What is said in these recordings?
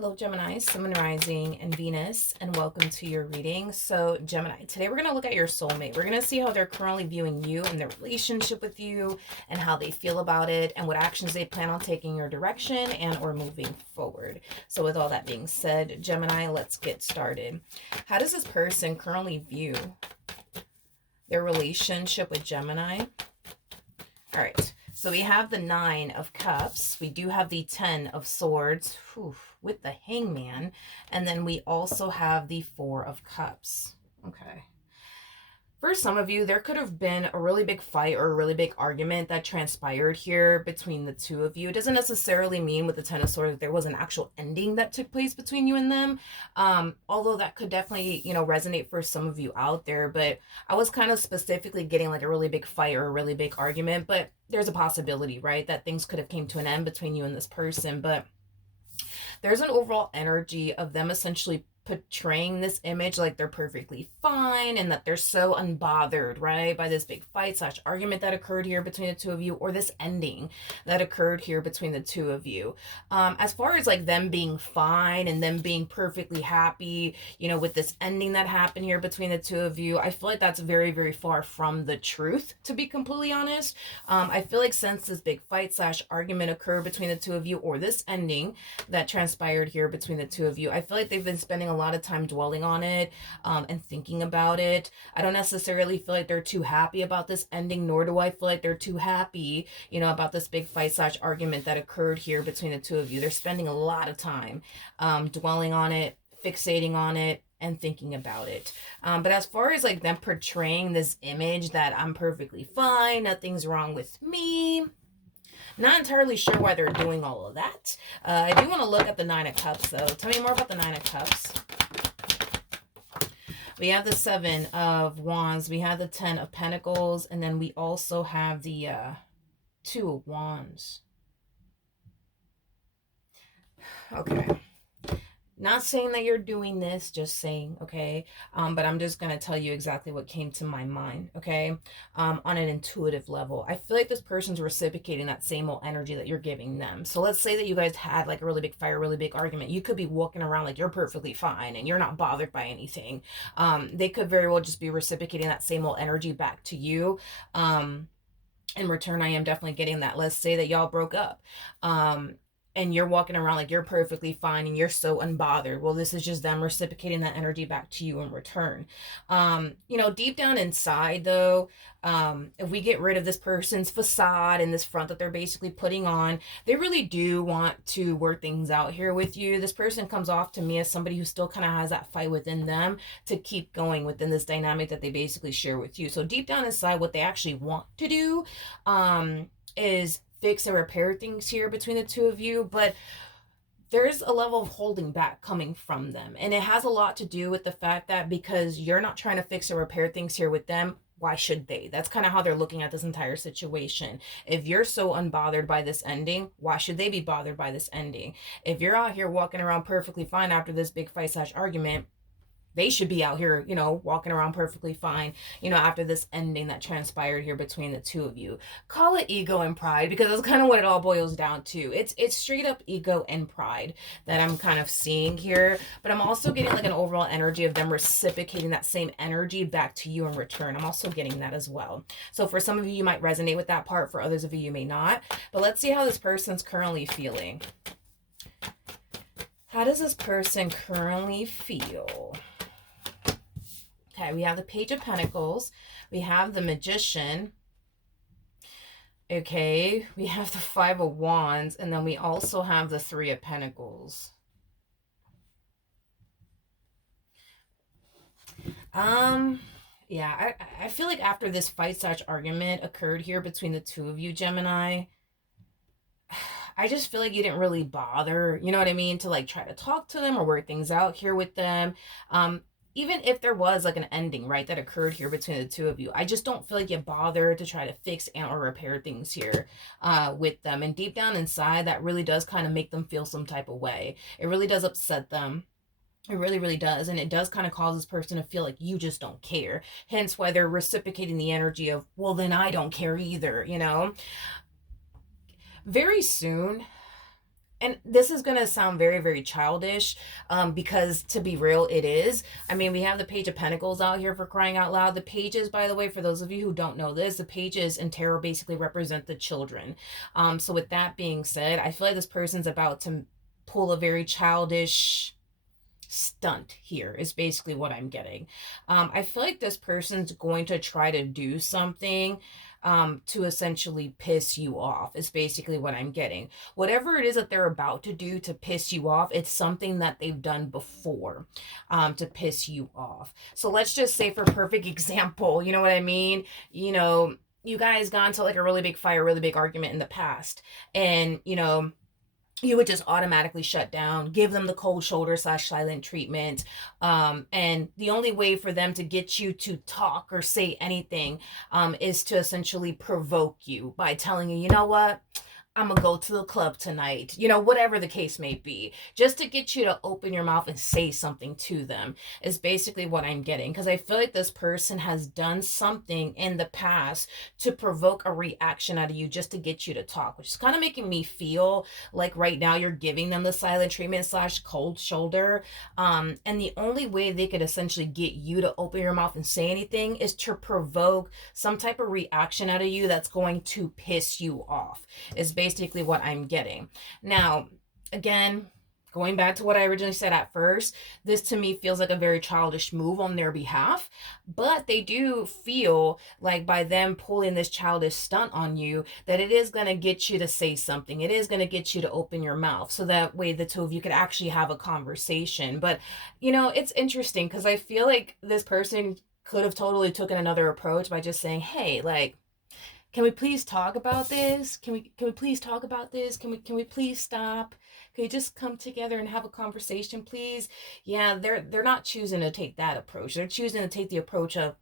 Hello, Gemini, Sun, Rising, and Venus, and welcome to your reading. So, Gemini, today we're going to look at your soulmate. We're going to see how they're currently viewing you and their relationship with you and how they feel about it and what actions they plan on taking your direction and or moving forward. So, with all that being said, Gemini, let's get started. How does this person currently view their relationship with Gemini? All right. So we have the 9 of Cups. We do have the 10 of Swords with the Hangman. And then we also have the 4 of Cups. Okay. For some of you, there could have been a really big fight or a really big argument that transpired here between the two of you. It doesn't necessarily mean with the Ten of Swords that there was an actual ending that took place between you and them. Although that could definitely, resonate for some of you out there. But I was kind of specifically getting like a really big fight or a really big argument. But there's a possibility, right, that things could have came to an end between you and this person. But there's an overall energy of them essentially portraying this image like they're perfectly fine and that they're so unbothered, right, by this big fight slash argument that occurred here between the two of you, or this ending that occurred here between the two of you. As far as like them being fine and them being perfectly happy, with this ending that happened here between the two of you, I feel like that's very, very far from the truth, to be completely honest. I feel like since this big fight slash argument occurred between the two of you, or this ending that transpired here between the two of you, I feel like they've been spending a lot of time dwelling on it and thinking about it. I don't necessarily feel like they're too happy about this ending, nor do I feel like they're too happy, about this big fight slash argument that occurred here between the two of you. They're spending a lot of time dwelling on it, fixating on it, and thinking about it. But as far as like them portraying this image that I'm perfectly fine, nothing's wrong with me, not entirely sure why they're doing all of that. I do want to look at the 9 of Cups, though. Tell me more about the 9 of Cups. We have the 7 of Wands. We have the 10 of Pentacles. And then we also have the 2 of Wands. Okay. Not saying that you're doing this, just saying, okay? But I'm just going to tell you exactly what came to my mind, okay? On an intuitive level. I feel like this person's reciprocating that same old energy that you're giving them. So let's say that you guys had like a really big fight, a really big argument. You could be walking around like you're perfectly fine and you're not bothered by anything. They could very well just be reciprocating that same old energy back to you. In return, I am definitely getting that. Let's say that y'all broke up. And you're walking around like you're perfectly fine and you're so unbothered. Well, this is just them reciprocating that energy back to you in return. Deep down inside, though, if we get rid of this person's facade and this front that they're basically putting on, they really do want to work things out here with you. This person comes off to me as somebody who still kind of has that fight within them to keep going within this dynamic that they basically share with you. So deep down inside, what they actually want to do is fix and repair things here between the two of you, but there's a level of holding back coming from them. And it has a lot to do with the fact that because you're not trying to fix and repair things here with them, why should they? That's kind of how they're looking at this entire situation. If you're so unbothered by this ending, why should they be bothered by this ending? If you're out here walking around perfectly fine after this big fight slash argument, they should be out here, walking around perfectly fine, after this ending that transpired here between the two of you. Call it ego and pride, because that's kind of what it all boils down to. It's straight up ego and pride that I'm kind of seeing here, but I'm also getting like an overall energy of them reciprocating that same energy back to you in return. I'm also getting that as well. So for some of you, you might resonate with that part. For others of you, you may not. But let's see how this person's currently feeling. How does this person currently feel? Okay, we have the Page of Pentacles. We have the Magician. Okay, we have the 5 of Wands. And then we also have the 3 of Pentacles. Yeah, I feel like after this fight slash argument occurred here between the two of you, Gemini, I just feel like you didn't really bother, you know what I mean, to like try to talk to them or work things out here with them. Even if there was like an ending, right, that occurred here between the two of you, I just don't feel like you bother to try to fix and or repair things here with them. And deep down inside, that really does kind of make them feel some type of way. It really does upset them. It really, really does. And it does kind of cause this person to feel like you just don't care. Hence why they're reciprocating the energy of, well, then I don't care either, Very soon, and this is going to sound very, very childish, because to be real, it is. I mean, we have the Page of Pentacles out here, for crying out loud. The pages, by the way, for those of you who don't know this, the pages in tarot basically represent the children. So with that being said, I feel like this person's about to pull a very childish stunt here, is basically what I'm getting. I feel like this person's going to try to do something to essentially piss you off, is basically what I'm getting. Whatever it is that they're about to do to piss you off, it's something that they've done before, to piss you off. So let's just say, for perfect example, you know what I mean? You know, you guys got into like a really big fight, really big argument in the past, and you would just automatically shut down, give them the cold shoulder slash silent treatment. And the only way for them to get you to talk or say anything, is to essentially provoke you by telling you, you know what? I'm gonna go to the club tonight, whatever the case may be, just to get you to open your mouth and say something to them, is basically what I'm getting. Because I feel like this person has done something in the past to provoke a reaction out of you, just to get you to talk, which is kind of making me feel like right now you're giving them the silent treatment slash cold shoulder. And the only way they could essentially get you to open your mouth and say anything is to provoke some type of reaction out of you that's going to piss you off, is basically what I'm getting. Now, again, going back to what I originally said at first, this to me feels like a very childish move on their behalf, but they do feel like by them pulling this childish stunt on you, that it is going to get you to say something. It is going to get you to open your mouth, so that way the two of you could actually have a conversation. But, it's interesting because I feel like this person could have totally taken another approach by just saying, hey, like, can we please talk about this? Can we please talk about this? Can we please stop? Can we just come together and have a conversation, please? Yeah, they're not choosing to take that approach. They're choosing to take the approach of,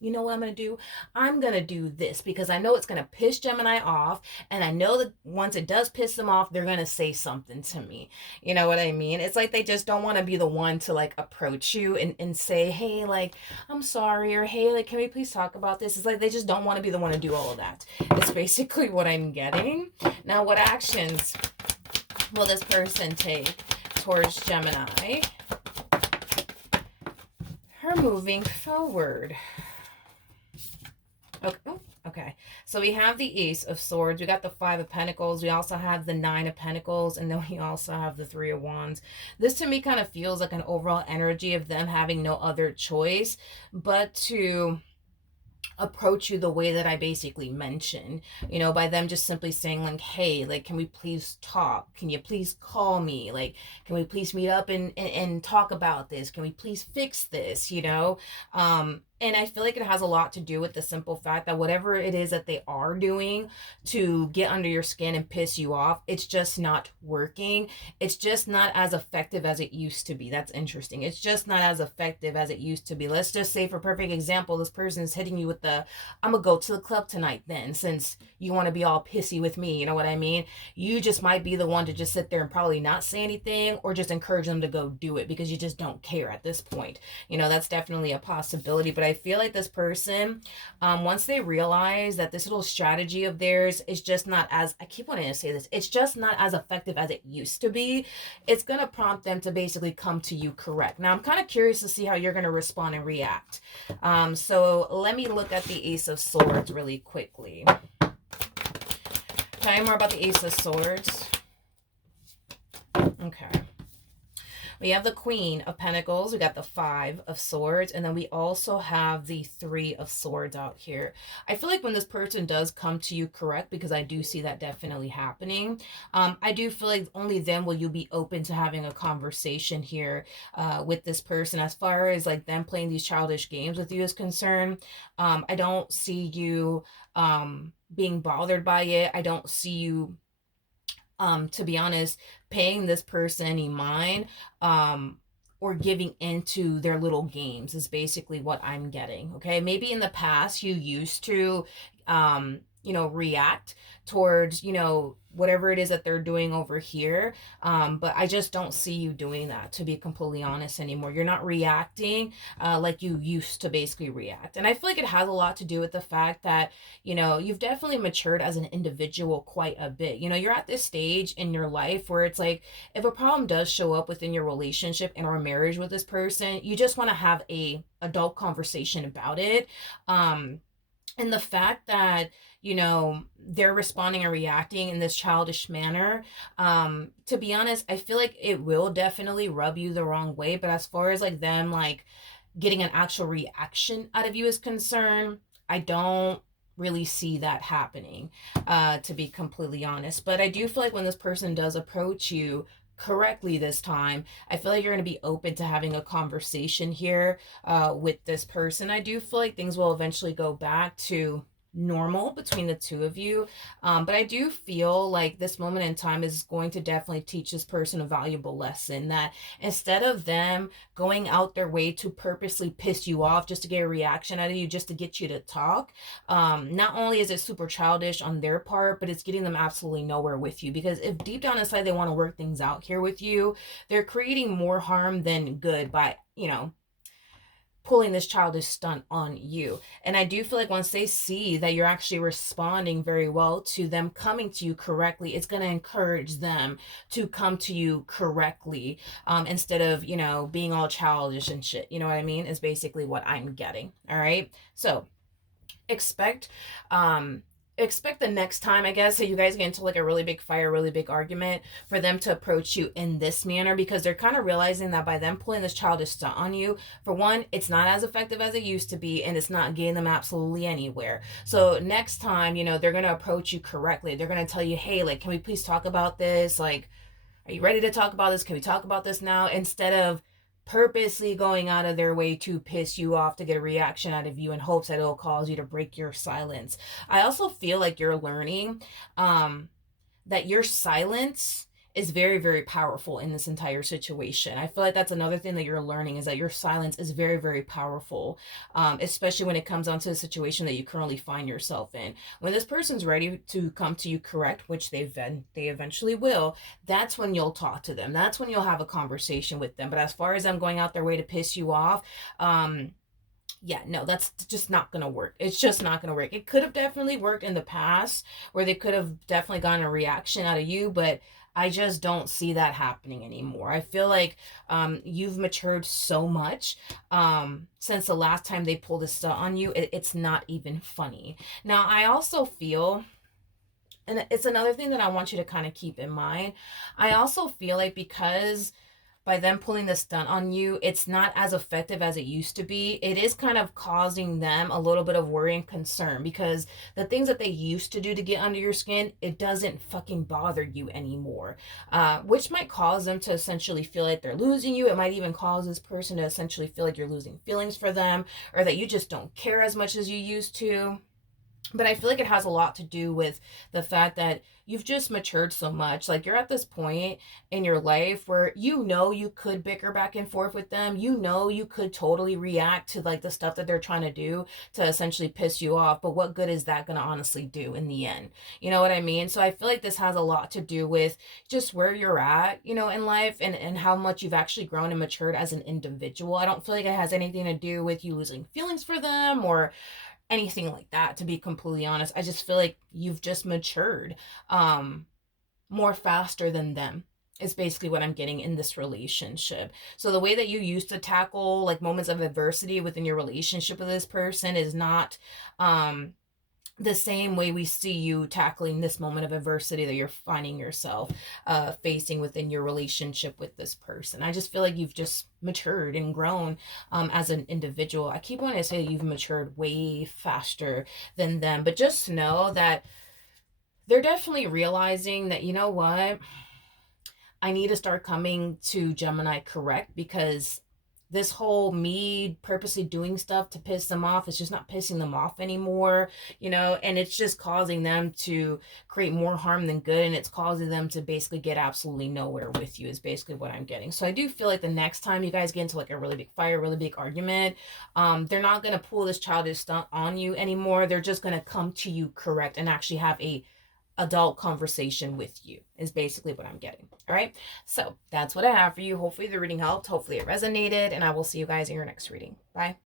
you know what I'm gonna do? I'm gonna do this because I know it's gonna piss Gemini off, and I know that once it does piss them off, they're gonna say something to me. You know what I mean? It's like they just don't want to be the one to like approach you and say, hey, like, I'm sorry, or hey, like, can we please talk about this? It's like they just don't want to be the one to do all of that. It's basically what I'm getting. Now, what actions will this person take towards Gemini? Her moving forward. Okay. Okay, so we have the Ace of Swords, we got the Five of Pentacles, we also have the Nine of Pentacles, and then we also have the Three of Wands. This to me kind of feels like an overall energy of them having no other choice but to approach you the way that I basically mentioned, by them just simply saying like, hey, like, can we please talk? Can you please call me? Like, can we please meet up and talk about this? Can we please fix this? And I feel like it has a lot to do with the simple fact that whatever it is that they are doing to get under your skin and piss you off, it's just not working. It's just not as effective as it used to be. That's interesting. It's just not as effective as it used to be. Let's just say, for perfect example, this person is hitting you with the, I'm gonna go to the club tonight then, since you want to be all pissy with me, you know what I mean? You just might be the one to just sit there and probably not say anything, or just encourage them to go do it because you just don't care at this point. That's definitely a possibility. But I feel like this person, once they realize that this little strategy of theirs is just not as, I keep wanting to say this, it's just not as effective as it used to be, it's going to prompt them to basically come to you correct. Now, I'm kind of curious to see how you're going to respond and react. So let me look at the Ace of Swords really quickly. Tell me more about the Ace of Swords. Okay. We have the Queen of Pentacles, we got the Five of Swords, and then we also have the Three of Swords out here. I feel like when this person does come to you correct, because I do see that definitely happening, I do feel like only then will you be open to having a conversation here with this person. As far as like them playing these childish games with you is concerned, I don't see you being bothered by it. I don't see you, to be honest, paying this person any mind, or giving into their little games, is basically what I'm getting. Okay, maybe in the past you used to react towards whatever it is that they're doing over here. But I just don't see you doing that, to be completely honest, anymore. You're not reacting like you used to basically react. And I feel like it has a lot to do with the fact that, you've definitely matured as an individual quite a bit. You're at this stage in your life where it's like, if a problem does show up within your relationship and or marriage with this person, you just want to have a adult conversation about it. And the fact that, they're responding and reacting in this childish manner, to be honest, I feel like it will definitely rub you the wrong way. But as far as like them like getting an actual reaction out of you is concerned, I don't really see that happening, to be completely honest. But I do feel like when this person does approach you correctly this time, I feel like you're going to be open to having a conversation here, with this person. I do feel like things will eventually go back to normal between the two of you. But I do feel like this moment in time is going to definitely teach this person a valuable lesson, that instead of them going out their way to purposely piss you off just to get a reaction out of you, just to get you to talk, not only is it super childish on their part, but it's getting them absolutely nowhere with you. Because if deep down inside they want to work things out here with you, they're creating more harm than good by, pulling this childish stunt on you. And I do feel like once they see that you're actually responding very well to them coming to you correctly, it's going to encourage them to come to you correctly, instead of, being all childish and shit. You know what I mean? Is basically what I'm getting. All right. So expect um expect the next time, I guess, that you guys get into like a really big fight, a really big argument, for them to approach you in this manner, because they're kind of realizing that by them pulling this childish stunt on you, for one, it's not as effective as it used to be, and it's not getting them absolutely anywhere. So next time, they're going to approach you correctly. They're going to tell you, hey, like, can we please talk about this? Like, are you ready to talk about this? Can we talk about this now? Instead of purposely going out of their way to piss you off to get a reaction out of you in hopes that it'll cause you to break your silence. I also feel like you're learning, that your silence is very, very powerful in this entire situation. I feel like that's another thing that you're learning, is that your silence is very, very powerful, especially when it comes onto the situation that you currently find yourself in. When this person's ready to come to you correct, which they eventually will, that's when you'll talk to them. That's when you'll have a conversation with them. But as far as them going out their way to piss you off, yeah, no, that's just not gonna work. It's just not gonna work. It could have definitely worked in the past, where they could have definitely gotten a reaction out of you, but I just don't see that happening anymore. I feel like, you've matured so much, since the last time they pulled this stuff on you. It's not even funny. Now, I also feel, and it's another thing that I want you to kind of keep in mind. I also feel like, because by them pulling the stunt on you, it's not as effective as it used to be. It is kind of causing them a little bit of worry and concern, because the things that they used to do to get under your skin, it doesn't fucking bother you anymore. Which might cause them to essentially feel like they're losing you. It might even cause this person to essentially feel like you're losing feelings for them, or that you just don't care as much as you used to. But I feel like it has a lot to do with the fact that you've just matured so much. Like, you're at this point in your life where you could bicker back and forth with them. You could totally react to like the stuff that they're trying to do to essentially piss you off. But what good is that going to honestly do in the end? You know what I mean? So I feel like this has a lot to do with just where you're at, in life, and how much you've actually grown and matured as an individual. I don't feel like it has anything to do with you losing feelings for them or anything like that, to be completely honest. I just feel like you've just matured, more faster than them, is basically what I'm getting in this relationship. So the way that you used to tackle like moments of adversity within your relationship with this person is not, the same way we see you tackling this moment of adversity that you're finding yourself, facing within your relationship with this person. I just feel like you've just matured and grown, as an individual. I keep wanting to say that you've matured way faster than them, but just know that they're definitely realizing that, you know what, I need to start coming to Gemini correct, because this whole me purposely doing stuff to piss them off is just not pissing them off anymore, and it's just causing them to create more harm than good, and it's causing them to basically get absolutely nowhere with you, is basically what I'm getting. So I do feel like the next time you guys get into like a really big fight, a really big argument, they're not going to pull this childish stunt on you anymore. They're just going to come to you correct and actually have a adult conversation with you, is basically what I'm getting. All right. So that's what I have for you. Hopefully the reading helped. Hopefully it resonated. And I will see you guys in your next reading. Bye.